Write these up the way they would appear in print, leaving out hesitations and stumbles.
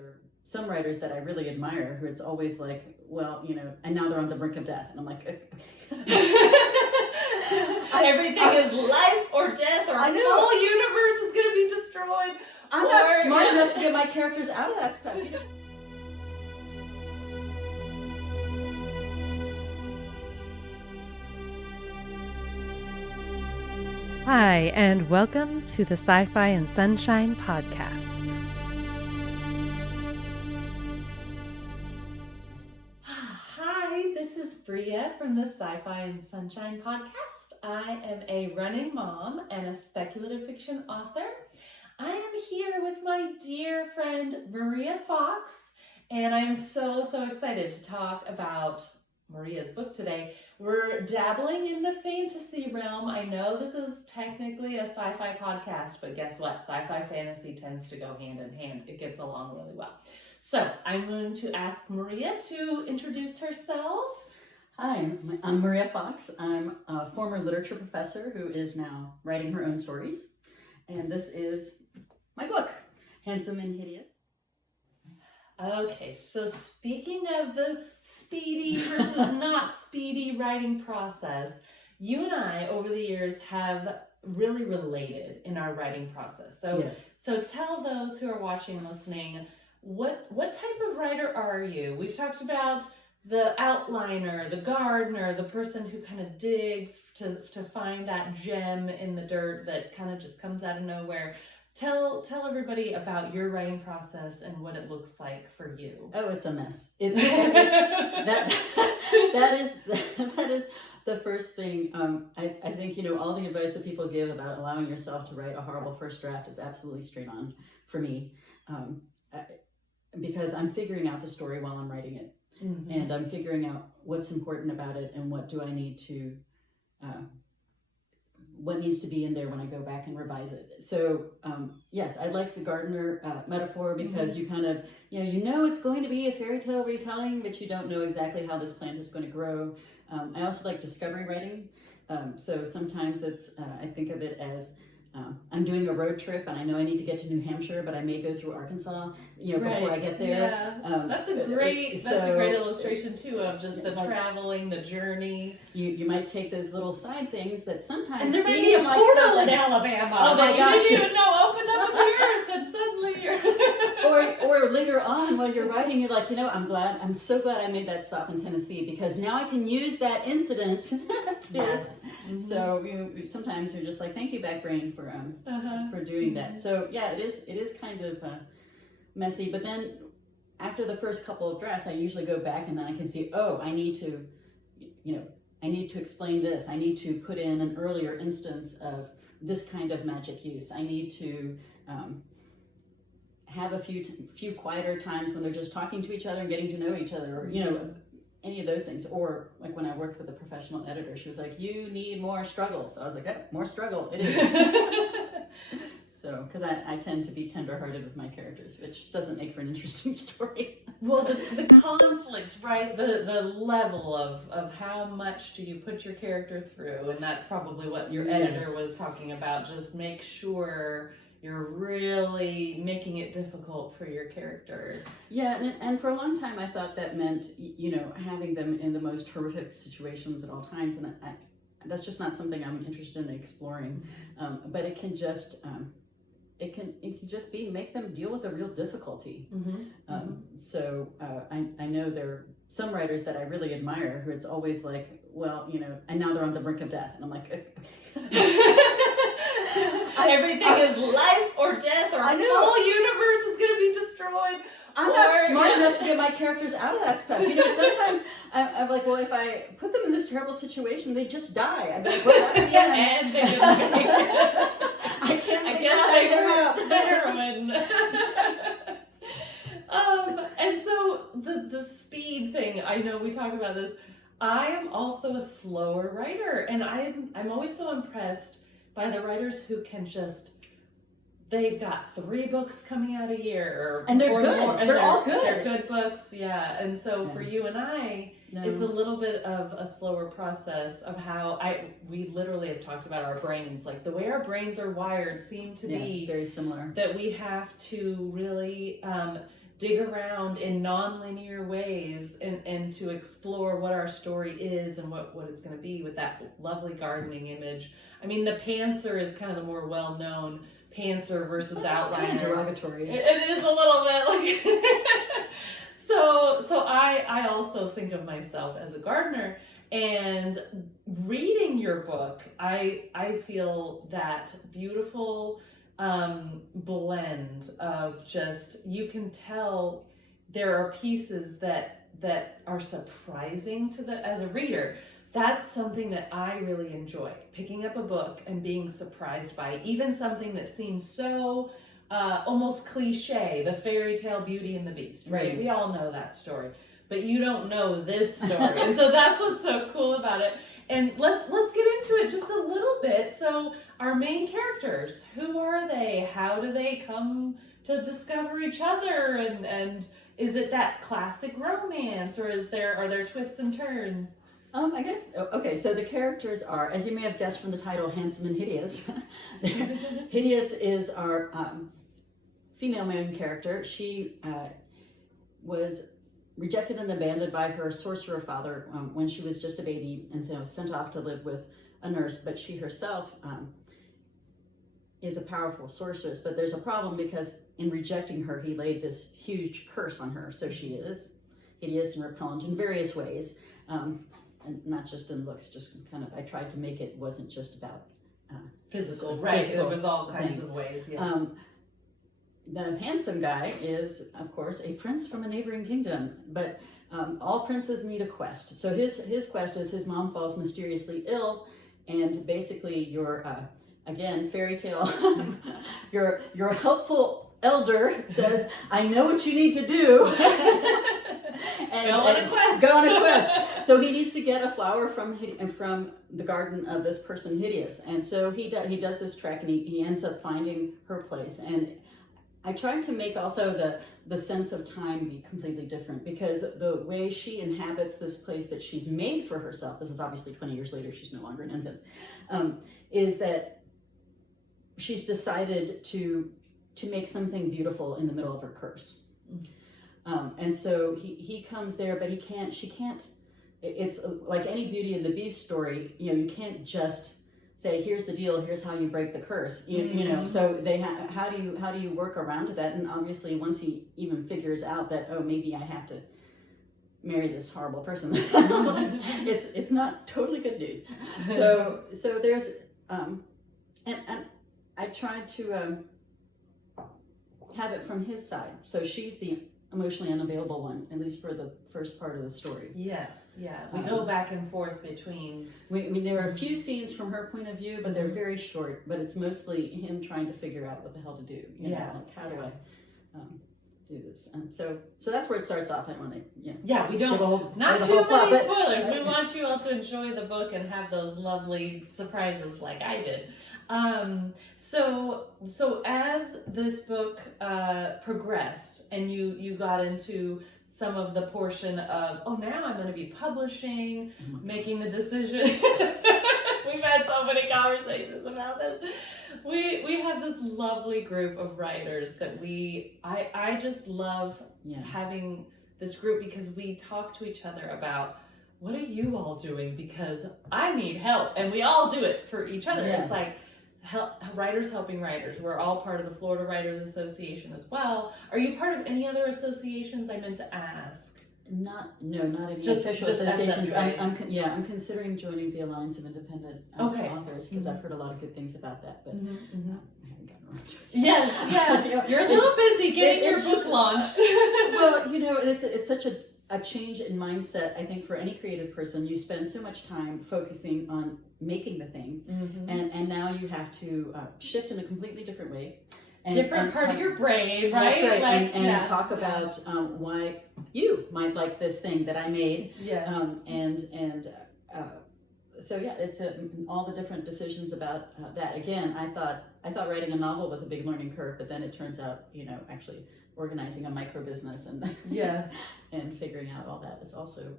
there are some writers that I really admire who it's always like, well, and now they're on the brink of death. And I'm like, okay. Everything is life or death, or I know. the whole universe is going to be destroyed. I'm not smart enough to get my characters out of that stuff. Hi, and welcome to the Sci-Fi Sunshine podcast. Hi, this is Bria from the Sci-Fi Sunshine podcast. I am a running mom and a speculative fiction author. I am here with my dear friend Maria Fox, and I'm so excited to talk about Maria's book today. We're dabbling in the fantasy realm. I know this is technically a sci-fi podcast, but guess what? Sci-fi fantasy tends to go hand in hand. It gets along really well. So I'm going to ask Maria to introduce herself. Hi, I'm Maria Fox. I'm a former literature professor who is now writing her own stories. And this is my book, Handsome and Hideous. Okay, so speaking of the speedy versus not speedy writing process, you and I over the years have really related in our writing process. Yes. So tell those who are watching and listening, what type of writer are you? We've talked about the outliner, the gardener, the person who kind of digs to find that gem in the dirt that kind of just comes out of nowhere. Tell everybody about your writing process and what it looks like for you. Oh, it's a mess. That is the first thing. I think, all the advice that people give about allowing yourself to write a horrible first draft is absolutely straight on for me. Because I'm figuring out the story while I'm writing it. Mm-hmm. And I'm figuring out what's important about it and what do I need to, what needs to be in there when I go back and revise it. So yes, I like the gardener metaphor because you kind of, it's going to be a fairy tale retelling, but you don't know exactly how this plant is going to grow. I also like discovery writing. So sometimes it's, I think of it as, I'm doing a road trip and I know I need to get to New Hampshire, but I may go through Arkansas, before I get there. Yeah. That's a great illustration too of just the traveling, the journey. You might take those little side things that sometimes and there may seem be a like portal in Alabama that you didn't even know opened up in the earth, and suddenly you're or later on while you're writing, you're like, I'm so glad I made that stop in Tennessee because now I can use that incident. Yes. Mm-hmm. So sometimes you're just like, thank you, back brain, for doing that. So yeah, it is kind of messy. But then after the first couple of drafts, I usually go back and then I can see, I need to explain this. I need to put in an earlier instance of this kind of magic use. I need to have a few quieter times when they're just talking to each other and getting to know each other, or any of those things. Or like when I worked with a professional editor, she was like, you need more struggle. So I was like, more struggle it is. So, because I tend to be tender-hearted with my characters, which doesn't make for an interesting story. Well, the conflict, right? The level of how much do you put your character through, and that's probably what your editor was talking about. Just make sure you're really making it difficult for your character. Yeah, and for a long time I thought that meant, having them in the most horrific situations at all times, and that's just not something I'm interested in exploring. But it can just it can just be make them deal with a real difficulty. So I know there are some writers that I really admire who it's always like, well, and now they're on the brink of death, and I'm like, okay. Everything is life or death, or the whole universe is going to be destroyed. I'm not smart enough to get my characters out of that stuff. Sometimes I'm like, well, if I put them in this terrible situation, they just die. I'd be like, well, that's the end. And they didn't make it. I guess they were heroin. And so the speed thing, I know we talk about this. I am also a slower writer, and I'm always so impressed by the writers who can they've got 3 books coming out a year, and they're good. More, and they're all good. They're good books, yeah. And so for you and I, it's a little bit of a slower process of how we literally have talked about our brains, like the way our brains are wired seem to be very similar. That we have to really dig around in non-linear ways and to explore what our story is and what it's going to be with that lovely gardening image. I mean, the pantser is kind of the more well-known pantser versus outliner. It's kind of derogatory. It is a little bit like so I also think of myself as a gardener, and reading your book, I feel that beautiful blend of just, you can tell there are pieces that are surprising to as a reader. That's something that I really enjoy, picking up a book and being surprised by, even something that seems so almost cliche, the fairy tale Beauty and the Beast, right? We all know that story, but you don't know this story. And so that's what's so cool about it. And let's get into it just a little bit. So our main characters, who are they? How do they come to discover each other? And is it that classic romance, or are there twists and turns? I guess, okay, so the characters are, as you may have guessed from the title, handsome and hideous. Hideous is our female main character. She was rejected and abandoned by her sorcerer father when she was just a baby, and so sent off to live with a nurse, but she herself is a powerful sorceress. But there's a problem, because in rejecting her, he laid this huge curse on her, so she is hideous and repellent in various ways. And not just in looks, just kind of, I tried to make it wasn't just about physical, right? There was all kinds of ways, yeah. The handsome guy is, of course, a prince from a neighboring kingdom, but all princes need a quest. So his quest is his mom falls mysteriously ill, and basically your, again, fairy tale, your helpful elder says, I know what you need to do. Go on a quest. Go on a quest. So he needs to get a flower from the garden of this person, Hideous. And so he does this trek, and he ends up finding her place. And I tried to make also the sense of time be completely different, because the way she inhabits this place that she's made for herself, this is obviously 20 years later, she's no longer an infant, is that she's decided to make something beautiful in the middle of her curse. And so he comes there, but she can't, it's like any Beauty and the Beast story, you can't just say, here's the deal, here's how you break the curse, you know, so how do you work around that? And obviously once he even figures out that, oh, maybe I have to marry this horrible person, it's not totally good news. So there's, and I tried to have it from his side. So she's the emotionally unavailable one, at least for the first part of the story. Yes, yeah. We go back and forth between... there are a few scenes from her point of view, but they're very short, but it's mostly him trying to figure out what the hell to do. You know, like, how do I do this? And so that's where it starts off. I don't want to, Yeah, we don't... Not too many spoilers. We want you all to enjoy the book and have those lovely surprises like I did. So as this book progressed, and you got into some of the portion of, now I'm going to be publishing, making the decision. We've had so many conversations about this. We have this lovely group of writers that I just love having this group, because we talk to each other about, what are you all doing? Because I need help, and we all do it for each other. Yes. It's like, writers helping writers. We're all part of the Florida Writers Association as well. Are you part of any other associations? I meant to ask. Not any Just official associations. FWA. I'm considering joining the Alliance of Independent Authors, because I've heard a lot of good things about that, but I haven't gotten around to it. Yes, yeah. You're a little busy getting your book launched. Well, it's such a change in mindset, I think, for any creative person. You spend so much time focusing on making the thing, and now you have to shift in a completely different way. Different part of your brain, right? That's right, and talk about why you might like this thing that I made. Yes. So it's all the different decisions about that. Again, I thought writing a novel was a big learning curve, but then it turns out, actually organizing a micro business and yes, and figuring out all that is also.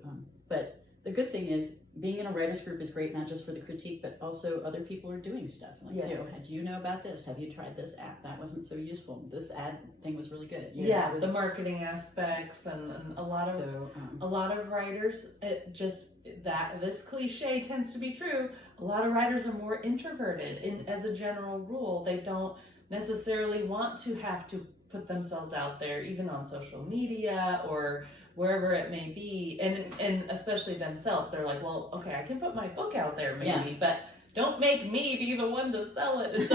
But the good thing is being in a writer's group is great, not just for the critique, but also other people are doing stuff. Like, Yes. you know, do you know about this? Have you tried this app? That wasn't so useful. This ad thing was really good. You know, Yeah, it was, the marketing aspects and a lot of so, a lot of writers, this cliche tends to be true. A lot of writers are more introverted. As a general rule, they don't necessarily want to have to put themselves out there, even on social media or wherever it may be, and especially themselves. They're like, well, okay, I can put my book out there maybe, but don't make me be the one to sell it. And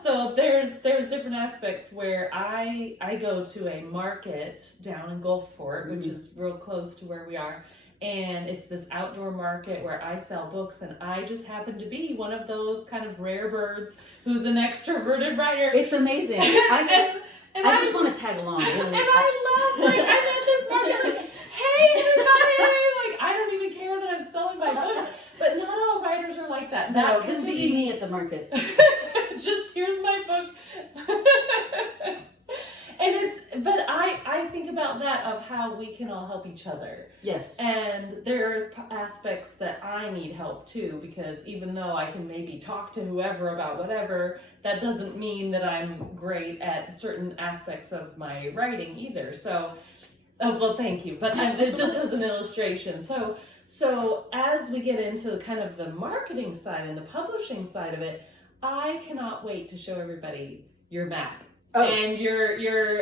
so there's different aspects where I go to a market down in Gulfport, which is real close to where we are, and it's this outdoor market where I sell books, and I just happen to be one of those kind of rare birds who's an extroverted writer. it's amazing. I just want to tag along. Really. And I love, like, I'm at this market, like, hey everybody, like, I don't even care that I'm selling my books, but not all writers are like that. No, this would be me at the market. Just, here's my book. But I think about that of how we can all help each other. Yes. And there are aspects that I need help too, because even though I can maybe talk to whoever about whatever, that doesn't mean that I'm great at certain aspects of my writing either. So, well, thank you. But just as an illustration. So as we get into kind of the marketing side and the publishing side of it, I cannot wait to show everybody your map. Oh. And your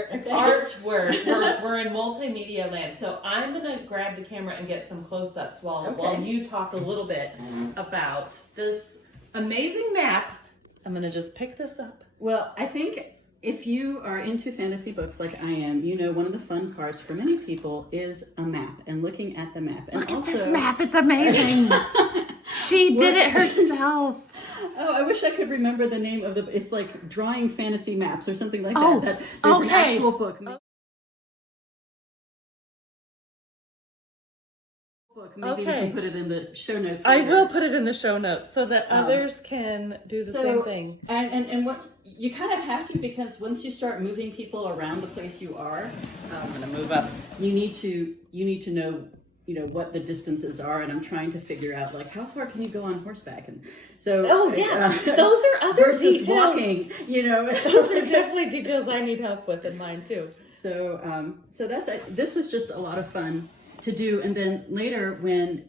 artwork. We're in multimedia land. So I'm gonna grab the camera and get some close-ups while you talk a little bit about this amazing map. I'm gonna just pick this up. Well, I think if you are into fantasy books like I am, you know one of the fun parts for many people is a map and looking at the map. And Look also, at this map, it's amazing. She did it herself. Oh, I wish I could remember the name of it's like Drawing Fantasy Maps or something like Oh, that. There's an okay. actual book. Maybe we can put it in the show notes I later. will put it in the show notes so that others can do the same thing. And what you kind of have to, because once you start moving people around the place you are, I'm going to move up. You need to know, what the distances are, and I'm trying to figure out like how far can you go on horseback, and so those are other versus details. walking. Those are definitely details I need help with in mine too. So this was just a lot of fun to do, and then later when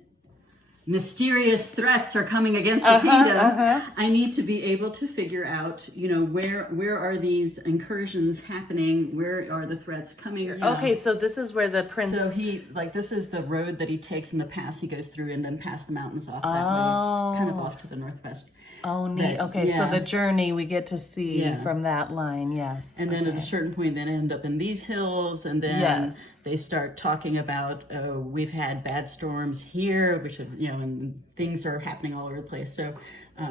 mysterious threats are coming against the kingdom, I need to be able to figure out, where are these incursions happening? Where are the threats coming? Okay, so this is where the prince... So this is the road that he takes in the pass he goes through, and then past the mountains off that way. It's kind of off to the northwest. Oh, neat. But, okay, so the journey we get to see from that line, yes. And then at a certain point, then end up in these hills, and then they start talking about, we've had bad storms here, which have, and things are happening all over the place. So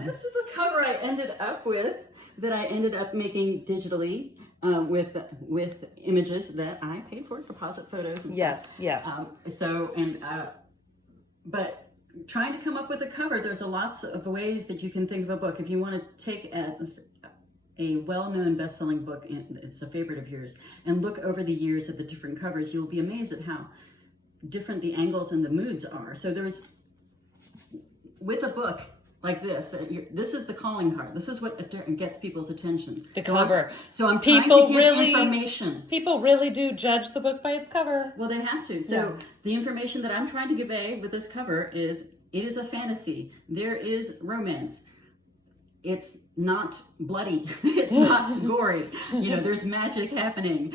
this is the cover I ended up with, that I ended up making digitally with images that I paid for, deposit photos and stuff. Yes. But trying to come up with a cover, there's lots of ways that you can think of a book. If you want to take a well-known best-selling book, and it's a favorite of yours, and look over the years at the different covers, you'll be amazed at how different the angles and the moods are. So with a book like this is the calling card. This is what gets people's attention. The cover. So I'm trying to give information. People really do judge the book by its cover. Well, they have to. So the information that I'm trying to convey with this cover is, it is a fantasy. There is romance. It's not bloody. It's not gory. There's magic happening.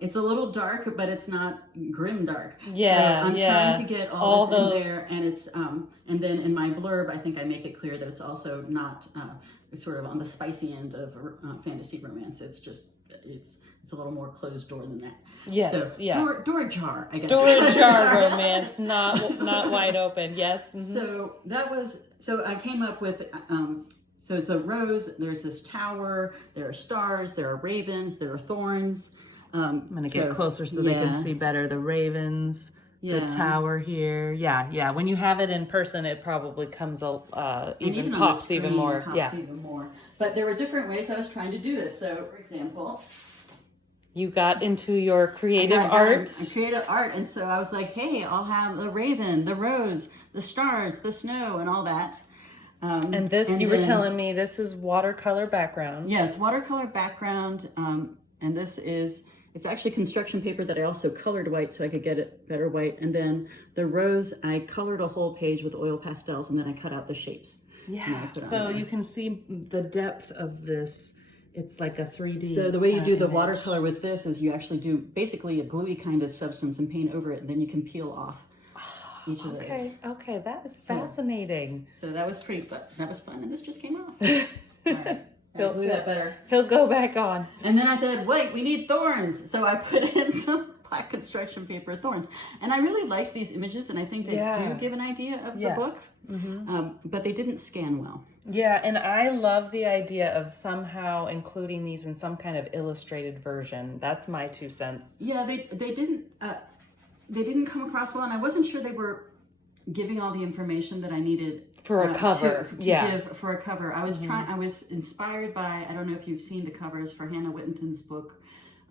It's a little dark, but it's not grim dark. Yeah, so I'm trying to get all this those... in there, and it's and then in my blurb, I think I make it clear that it's also not sort of on the spicy end of fantasy romance. It's just it's a little more closed door than that. Yes, Door jar, I guess. Door jar romance, not wide open. Yes. Mm-hmm. So I came up with. So it's a rose, there's this tower, there are stars, there are ravens, there are thorns. I'm going to get closer so they can see better. The ravens, the tower here. Yeah. When you have it in person, it probably comes even pops even more. Even more. But there were different ways I was trying to do this. So, for example... You got into your creative art. Creative art, and so I was like, hey, I'll have the raven, the rose, the stars, the snow, and all that. And this, you were telling me, this is watercolor background. Yeah, it's watercolor background, and this is, it's actually construction paper that I also colored white so I could get it better white. And then the rose, I colored a whole page with oil pastels, and then I cut out the shapes. Yeah, so you can see the depth of this. It's like a 3D. So the way you do the image. watercolor with this is you actually do basically a gluey kind of substance and paint over it, and then you can peel off each of those. Okay, that is fascinating. So that was pretty fun. That was fun, and this just came off. All right. I'll glue that better. He'll go back on. And then I said, wait, we need thorns. So I put in some black construction paper thorns. And I really liked these images, and I think they do give an idea of the book. But they didn't scan well. Yeah, and I love the idea of somehow including these in some kind of illustrated version. That's my 2 cents. Yeah, they didn't come across well, and I wasn't sure they were giving all the information that I needed for a cover. to give for a cover. I was I was inspired by, I don't know if you've seen the covers for Hannah Whittington's books,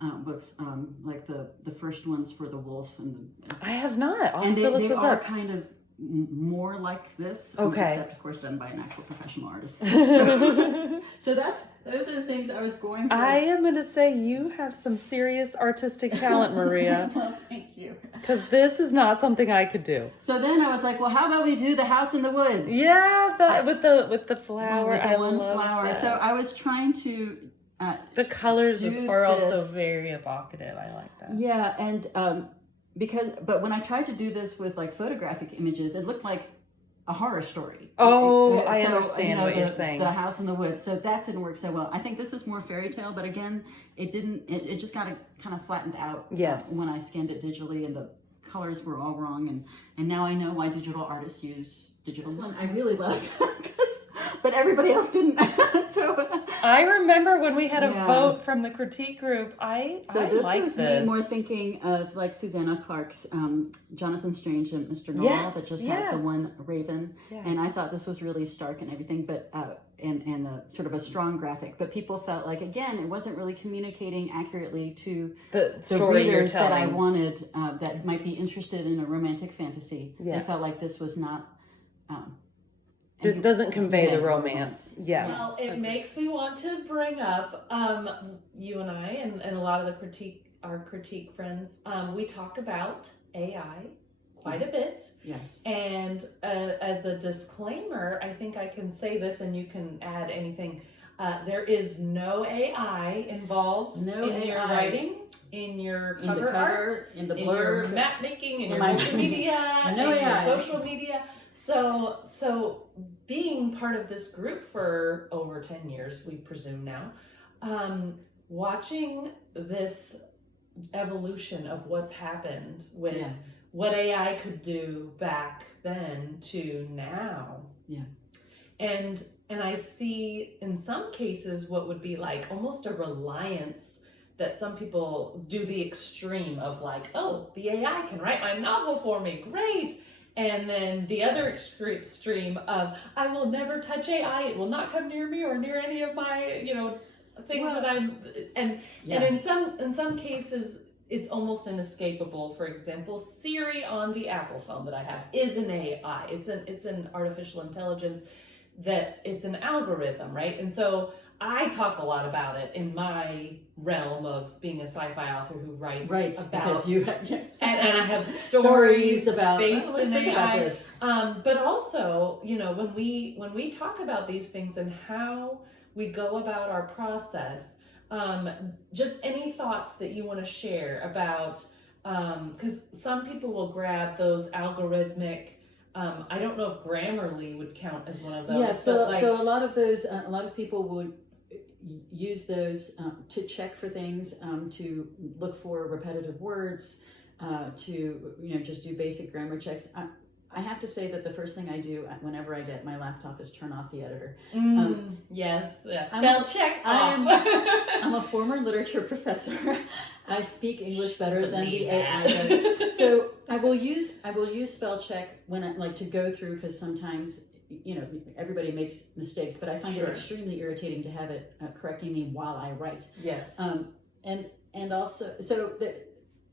like the first ones for The Wolf and I have not. I'll and have to look they this are up. kind of more like this, except of course done by an actual professional artist. So those are the things I was going for. I am going to say you have some serious artistic talent, Maria. Well, thank you. Because this is not something I could do. So then I was like, well, how about we do the house in the woods? Yeah, with the flower. With the I one love flower. that. So I was trying to the colors are this. also very evocative. I like that. Yeah, and but when I tried to do this with like photographic images, it looked like a horror story. I understand what you're saying. The house in the woods. So that didn't work so well. I think this is more fairy tale, but again, it didn't. It just got kind of flattened out. Yes. When I scanned it digitally, and the colors were all wrong, and now I know why digital artists use digital. This one I really loved, but everybody else didn't. So I remember when we had a vote from the critique group. So this was me more thinking of like Susanna Clark's Jonathan Strange and Mr. Norrell that just has the one raven, and I thought this was really stark and everything, but and sort of a strong graphic. But people felt like again it wasn't really communicating accurately to the story readers you're that I telling. wanted that might be interested in a romantic fantasy. Yes. They felt like this was not. It doesn't convey the romance. Yes. Well, it makes me want to bring up you and I and a lot of our critique friends. We talk about AI quite a bit. Yes. And as a disclaimer, I think I can say this, and you can add anything. There is no AI involved in your writing, in your cover art, in the blurb, in your map making, in your multimedia, in your social media. So being part of this group for over 10 years, we presume now, watching this evolution of what's happened with what AI could do back then to now. Yeah. And I see in some cases what would be like almost a reliance that some people do the extreme of like, oh, the AI can write my novel for me, great. And then the other extreme of, I will never touch AI, it will not come near me or near any of my, things that I'm, and in some cases, it's almost inescapable. For example, Siri on the Apple phone that I have is an AI. It's an artificial intelligence that it's an algorithm, right? And so I talk a lot about it in my realm of being a sci-fi author who writes about, because you and I have stories about based in AI. About this. But also, when we talk about these things and how we go about our process, just any thoughts that you want to share about, because some people will grab those algorithmic. I don't know if Grammarly would count as one of those. Yeah, so a lot of those, a lot of people would use those to check for things, to look for repetitive words, to just do basic grammar checks. I have to say that the first thing I do whenever I get my laptop is turn off the editor. Yes, spell check off. I'm a former literature professor. I speak English better than the AI does. So I will use spell check when I like to go through, because sometimes everybody makes mistakes, but I find it extremely irritating to have it correcting me while I write. Yes. And also, so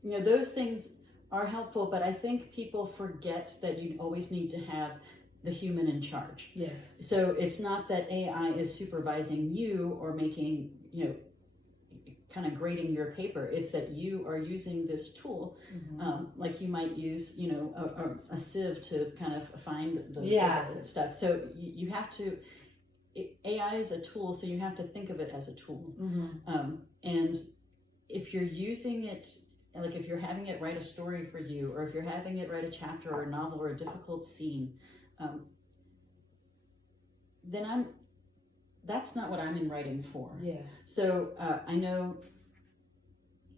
those things are helpful, but I think people forget that you always need to have the human in charge. Yes. So it's not that AI is supervising you or making, kind of grading your paper. It's that you are using this tool, like you might use, a sieve to kind of find the stuff. So you have to, AI is a tool, so you have to think of it as a tool. And if you're using it, like if you're having it write a story for you, or if you're having it write a chapter or a novel or a difficult scene, then that's not what I'm in writing for. Yeah. So I know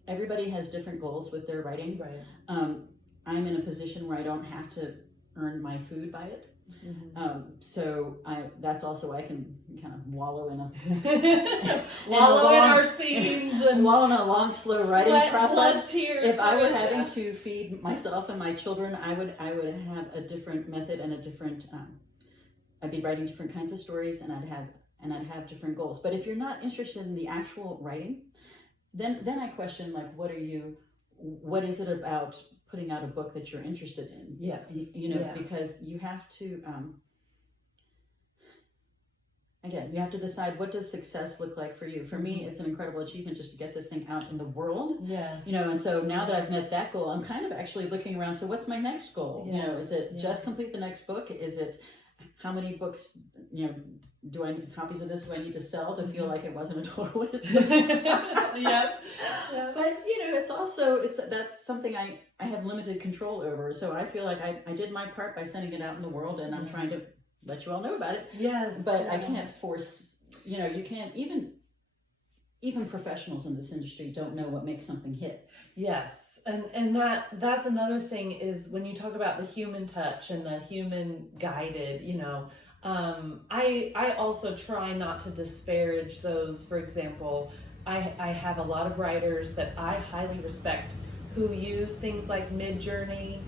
everybody has different goals with their writing. Right. I'm in a position where I don't have to earn my food by it. So that's also, I can kind of wallow in our scenes and wallow in a long, slow writing process. Tears, if I were having to feed myself and my children, I would have a different method and a different. I'd be writing different kinds of stories, and I'd have different goals. But if you're not interested in the actual writing, then I question, like, what is it about putting out a book that you're interested in? Yes. Because you have to, again, you have to decide, what does success look like for you? For me, it's an incredible achievement just to get this thing out in the world. Yeah. And so now that I've met that goal, I'm kind of actually looking around. So what's my next goal? Yeah. Is it just complete the next book? Is it how many books, do I need copies of this? Do I need to sell to feel like it wasn't a total waste? Yep. But that's something I have limited control over. So I feel like I did my part by sending it out in the world, and I'm trying to let you all know about it. Yes. But I can't force. You can't even professionals in this industry don't know what makes something hit. Yes, and that's another thing, is when you talk about the human touch and the human guided, I also try not to disparage those. For example, I have a lot of writers that I highly respect who use things like Midjourney,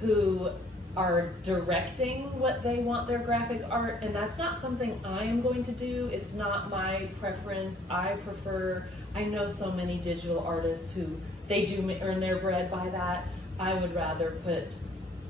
who are directing what they want their graphic art, and that's not something I am going to do. It's not my preference. I know so many digital artists who they do earn their bread by that. I would rather put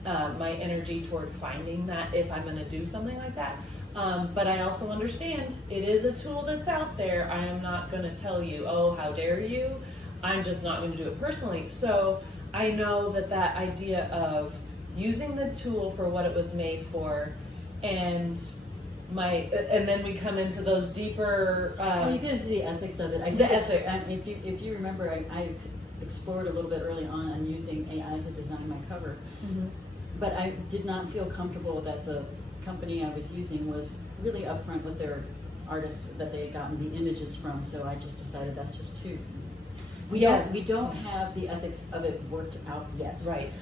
my energy toward finding that if I'm going to do something like that. But I also understand it is a tool that's out there. I am not going to tell you, oh, how dare you. I'm just not going to do it personally. So I know that idea of using the tool for what it was made for, and then we come into those deeper. You get into the ethics of it. Ethics. If you remember, I explored a little bit early on using AI to design my cover, but I did not feel comfortable that the company I was using was really upfront with their artists that they had gotten the images from. So I just decided that's just too. We don't have the ethics of it worked out yet. Right.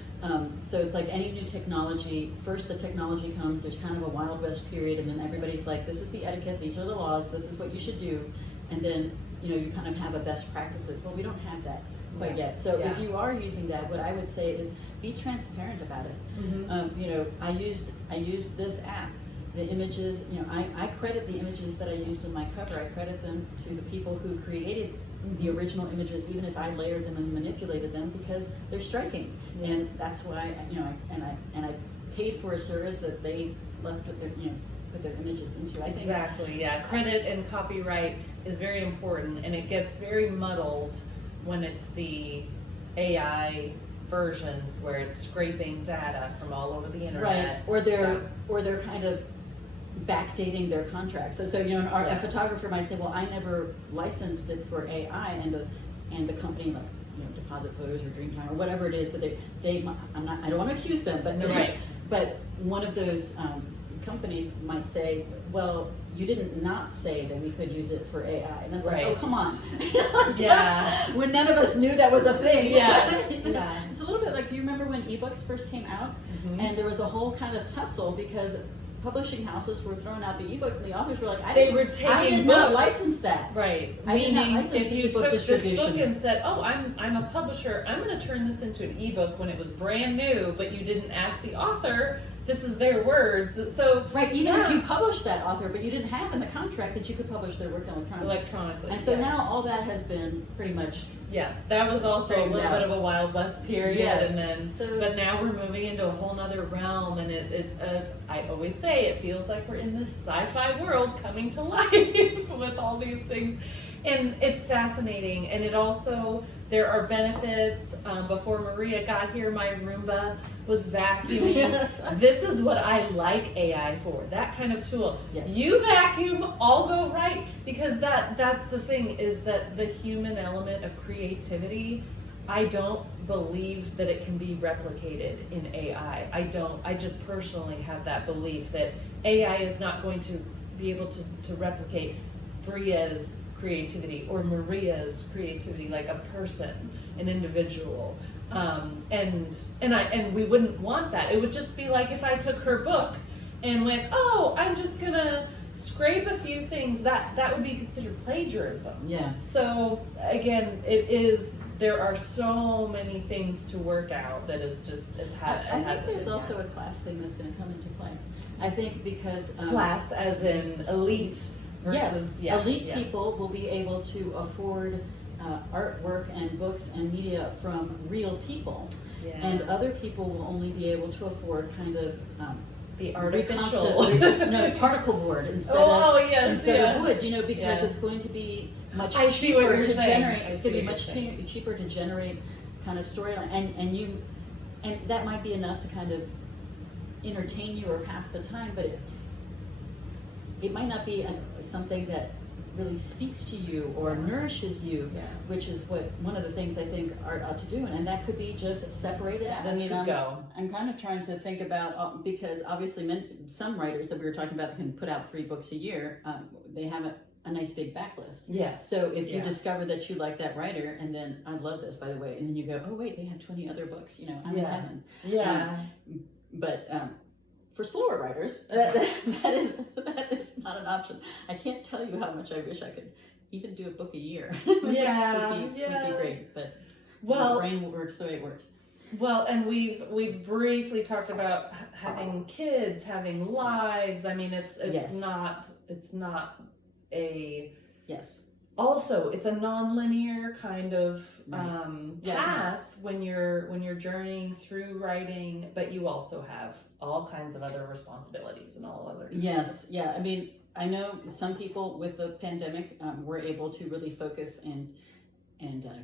So it's like any new technology. First, the technology comes. There's kind of a Wild West period, and then everybody's like, "This is the etiquette. These are the laws. This is what you should do." And then you kind of have a best practices. Well, we don't have that quite yet. So if you are using that, what I would say is be transparent about it. I used this app. The images. I credit the images that I used in my cover. I credit them to the people who created the original images, even if I layered them and manipulated them, because they're striking, and that's why I paid for a service that they left with their put their images into. I think exactly, yeah. Credit and copyright is very important, and it gets very muddled when it's the AI versions where it's scraping data from all over the internet, right? Or they're kind of backdating their contracts. So a photographer might say, well, I never licensed it for AI, and the company, like Deposit Photos or Dreamtime or whatever it is that I don't want to accuse them, but right. But one of those companies might say, well, you didn't not say that we could use it for AI, and it's like, oh, come on. Yeah. When none of us knew that was a thing. Yeah. It's a little bit like, do you remember when ebooks first came out, and there was a whole kind of tussle because publishing houses were throwing out the ebooks, and the authors were like, I did not license that. Right. I did not Meaning, license if the you ebook took distribution. this book and said, oh, I'm a publisher, I'm going to turn this into an ebook when it was brand new, but you didn't ask the author, this is their words. So right, even if you published that author, but you didn't have in the contract that you could publish their work electronically. And so now all that has been pretty much. Yes, that was also a little bit of a Wild West period, yes. and then but now we're moving into a whole nother realm, and I always say it feels like we're in this sci-fi world coming to life with all these things, and it's fascinating. And it also, there are benefits. Before Maria got here, my Roomba was vacuuming. Yes. This is what I like AI for, that kind of tool. Yes. You vacuum, I'll go right, because that's the thing, is that the human element of creativity, I don't believe that it can be replicated in AI. I just personally have that belief that AI is not going to be able to replicate Bria's creativity or Maria's creativity, like a person, an individual. And we wouldn't want that. It would just be like if I took her book and went, oh, I'm just gonna scrape a few things, that would be considered plagiarism. Yeah. So again, there are so many things to work out that is just, I think there's also a class thing that's going to come into play. I think because class as in elite versus elite people will be able to afford artwork and books and media from real people, and other people will only be able to afford kind of the artificial particle board instead of wood, because it's going to be much cheaper to generate. It's going to be much cheaper to generate kind of storyline, and that might be enough to kind of entertain you or pass the time, but it might not be something that really speaks to you or nourishes you, which is what one of the things I think art ought to do, and that could be just separated. I'm kind of trying to think about, because obviously some writers that we were talking about can put out 3 books a year. They have a nice big backlist. Yes. So if you discover that you like that writer, and then I love this, by the way, and then you go, oh wait, they have 20 other books. I'm in heaven. Yeah. But for slower writers, that is not an option. I can't tell you how much I wish I could even do a book a year. would be great, but the brain works the way it works. Well, and we've briefly talked about having kids, having lives. I mean, it's not a Also, it's a non-linear kind of path when you're journeying through writing, but you also have all kinds of other responsibilities and all other things. Yes, yeah. I mean, I know some people with the pandemic were able to really focus and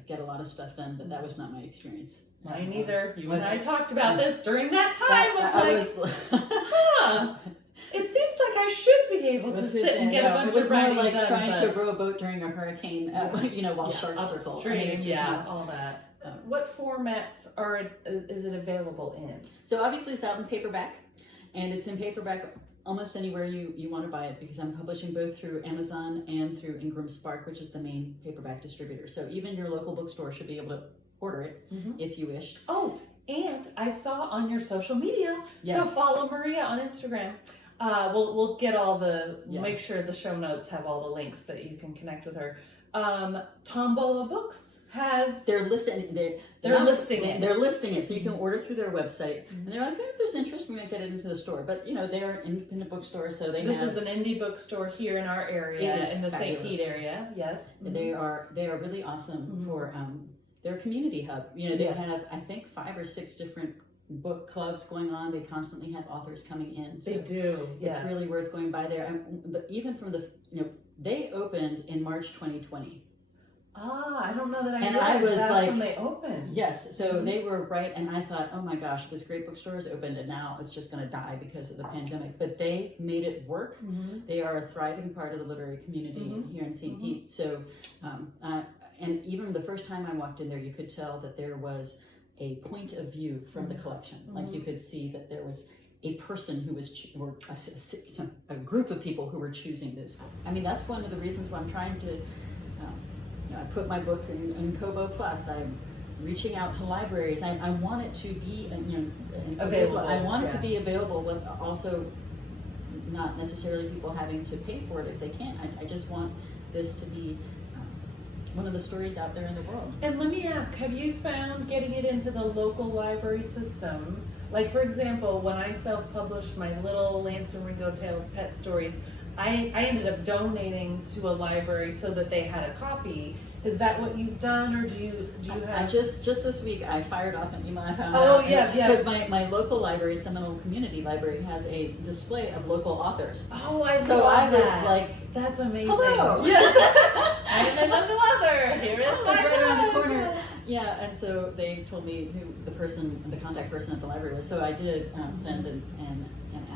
get a lot of stuff done, but that was not my experience. Mine either. You and I talked about this during that time. It seems like I should be able to sit and get a bunch of writing done. It was more like trying to row a boat during a hurricane, while sharks circle. Upstream, all that. What formats is it available in? So obviously it's out in paperback, and it's in paperback almost anywhere you want to buy it, because I'm publishing both through Amazon and through Ingram Spark, which is the main paperback distributor. So even your local bookstore should be able to order it if you wish. Oh, and I saw on your social media, so follow Maria on Instagram. We'll get all we'll make sure the show notes have all the links that you can connect with her. Tombola Books has they're listing it, so you can order through their website, and they're like, if there's interest, we might get it into the store. But they're an independent bookstore, so this is an indie bookstore here in our area, in the St. Pete area. Yes, they are really awesome for their community hub. They have, I think, 5 or 6 different book clubs going on. They constantly have authors coming in. So they do. It's really worth going by there. Even from they opened in March 2020. I don't know that I and realized I was that's like, when they opened. Yes, so they were right, and I thought, oh my gosh, this great bookstore has opened, and now it's just going to die because of the pandemic. But they made it work. They are a thriving part of the literary community here in St. Pete. So, and even the first time I walked in there, you could tell that there was a point of view from the collection. Like you could see that there was a person who was, or a group of people who were choosing this. I mean, that's one of the reasons why I'm trying to, I put my book in Kobo Plus. I'm reaching out to libraries. I want it to be, available. I want it to be available, with also not necessarily people having to pay for it if they can't. I just want this to be one of the stories out there in the world. And let me ask, have you found getting it into the local library system? Like, for example, when I self-published my little Lance and Ringo Tales pet stories, I ended up donating to a library so that they had a copy. Is that what you've done, or do you have? I just this week I fired off an email I found Oh, out. yeah. Because my local library, Seminole Community Library, has a display of local authors. Oh, I So love I was that. like, That's amazing. hello. Yes. I am a local author. Here is my right around the book. corner. Yeah, and so they told me who the contact person at the library was. So I did send and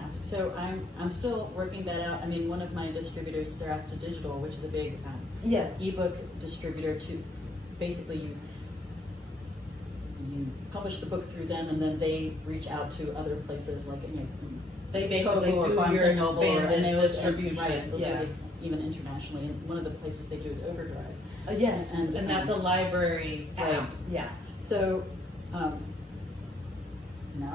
ask. So I'm still working that out. I mean, one of my distributors, Draft to Digital, which is a big Yes. ebook distributor, to basically you publish the book through them, and then they reach out to other places like They basically Kobo or do Barnes your and Noble, and expanded they distribution. right, they'll do Yeah. it even internationally. And one of the places they do is Overdrive. Yes, And, and that's a library right. app. Yeah. So now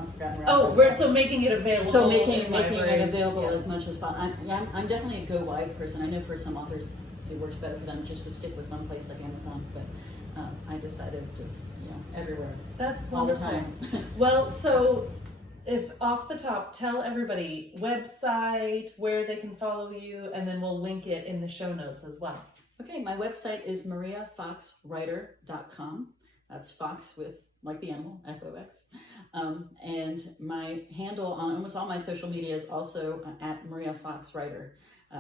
I've forgotten where Oh, we're so making it available. so making in it libraries, available yes. as much as possible. I'm definitely a go wide person. I know for some authors it works better for them just to stick with one place like Amazon, but I decided just everywhere That's all the wonderful. time. Well, so if off the top, tell everybody website, where they can follow you, and then we'll link it in the show notes as well. Okay, my website is mariafoxwriter.com. That's Fox with like the animal, Fox. And my handle on almost all my social media is also at Maria Fox Writer.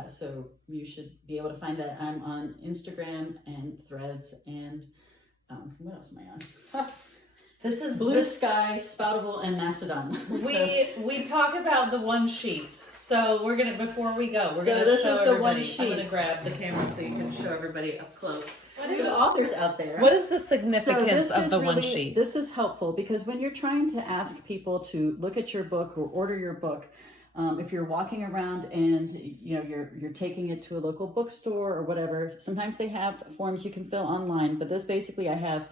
So you should be able to find that. I'm on Instagram and Threads and what else am I on? This is Blue Sky, Spoutable, and Mastodon. We talk about the one sheet. So we're gonna before we go, we're So gonna this show is the one everybody. sheet. I'm gonna grab the camera so you can show everybody up close. So the authors out there. What is the significance of is the one really- sheet? This is helpful because when you're trying to ask people to look at your book or order your book, if you're walking around and you're taking it to a local bookstore or whatever, sometimes they have forms you can fill online. But this basically, I have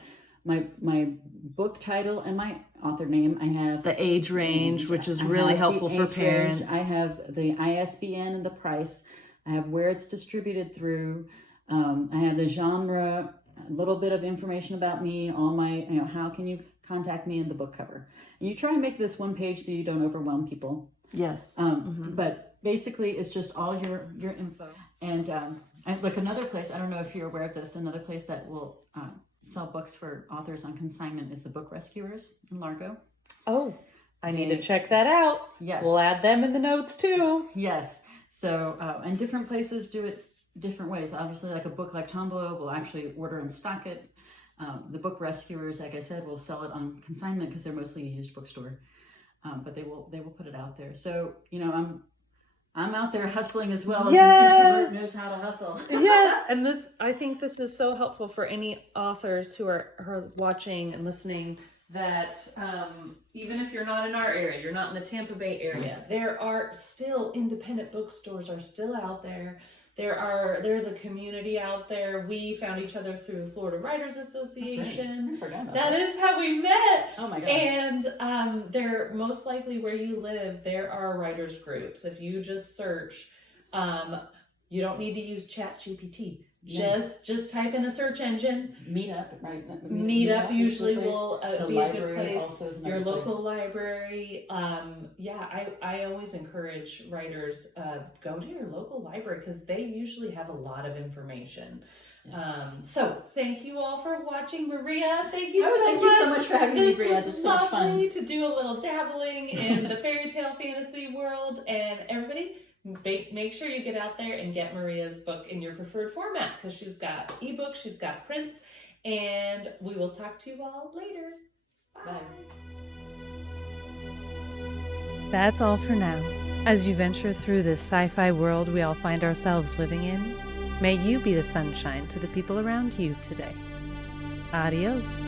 my book title and my author name. I have The age range, which is I really have helpful the for age range. parents. I have the ISBN and the price. I have where it's distributed through. I have the genre, a little bit of information about me, all my, how can you contact me, in the book cover. And you try and make this one page so you don't overwhelm people. Yes. But basically it's just all your info. And like another place, I don't know if you're aware of this, another place that will sell books for authors on consignment is the Book Rescuers in Largo. Oh, I need to check that out. Yes. We'll add them in the notes too. Yes. So, and different places do it different ways. Obviously, like a book like Tombow will actually order and stock it. The Book Rescuers, like I said, will sell it on consignment because they're mostly a used bookstore. But they will put it out there. So, I'm out there hustling as well as an introvert knows how to hustle. Yes, and I think this is so helpful for any authors who are watching and listening, that even if you're not in our area, you're not in the Tampa Bay area, there are still independent bookstores are still out there. There's a community out there. We found each other through Florida Writers Association. I forgot about That is how we met. Oh my God. And there, most likely where you live, there are writers groups. If you just search, you don't need to use ChatGPT. Yeah. Just type in a search engine. Meetup, right? Meetup usually is a will place. be a good place. Also is Your another local library. I always encourage writers, go to your local library because they usually have a lot of information. Yes. So thank you all for watching. Maria, thank you Thank you so much for having me, Bria. This This is is so much fun. lovely to do a little dabbling in the fairy tale fantasy world. And everybody, make sure you get out there and get Maria's book in your preferred format, because she's got ebook, she's got print, and we will talk to you all later. Bye. Bye. That's all for now. As you venture through this sci-fi world we all find ourselves living in, may you be the sunshine to the people around you today. Adios.